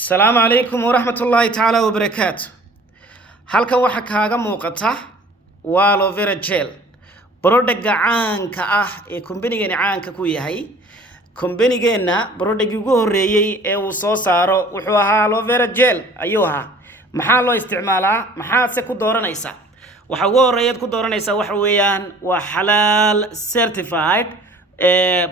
السلام عليكم ورحمة الله تعالى وبركاته. halka waxa kaaga muuqata waa aloe vera gel product caanka ah ee company-geena caanka ku yahay. company-geena product-gii ugu horeeyay ee uu soo saaro wuxuu ahaa aloe vera gel ayuu ahaa. maxaa loo isticmaalaa? maxaa se ku dooranaysa? waxa ugu horeeyad ku dooranaysa waxa weeyaan waa xalaal certified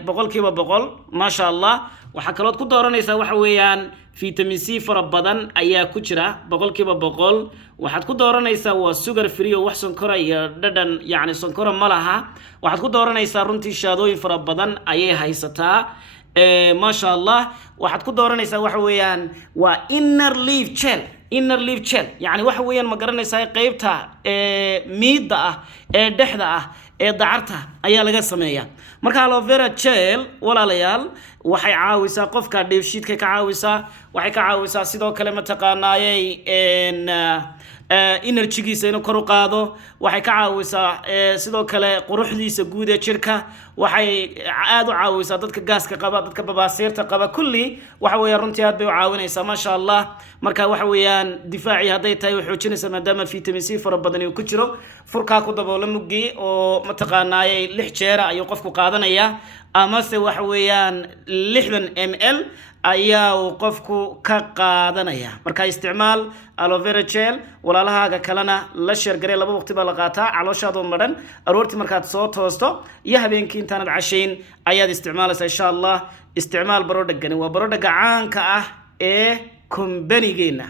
boqolkiiba boqol ma sha Allah. waxa kalood ku dooranaysa waxa weeyaan vitamin C fara badan ayaa ku jira boqolkiiba boqol. waxaad ku dooranaysaa waa sugar free oo wax sonkora iyo dhadhan yani sonkora ma laha. waxaad ku dooranaysaa runtii shaadooyin fara badan ayay haysataa ma sha Allah. waxaad ku dooranaysaa waxa weeyaan waa inner leaf gel yani waxa weeyaan ma garanaysaa qaybta miidda ah ee dhexda ah ee dacarta ayaa laga sameeyaa. marka aloe vera gel walaalayaal waxay caawisaa qofka dheefshiidka ka caawisaa, waxay ka caawisaa sidoo kale ma taqaanaayay energy-giisa inuu kor u qaado, waxay ka caawisaa sidoo kale quruxdiisa guud ee jirka, waxay aad u caawisaa dadka gaaska qaba, dadka babaasiirta qaba, kulli waxa weeyaan runtii aad bay u caawinaysaa ma sha Allah. marka waxa weeyaan difaaci haday tahay wuxuu xoojinaysaa maadaama vitamin C fara badan uu ku jiro. furka ku daboola muggi oo ma taqaanaayay 6 jeer ayuu qofku qaadanaya ama se waxa weeyaan 60 ml ayaa uu qofku ka qaadanaya. marka isticmaal aloe vera gel walaalahaaga kalena la share garee. 2 waqti baa la qaataa calooshaada oo madhan aroortii markaad soo toosto iyo habeenkii intaanad cashayn ayaad isticmaalaysaa insha Allah. isticmaal barodhagani waa barodhaga caanka ah ee company-geena.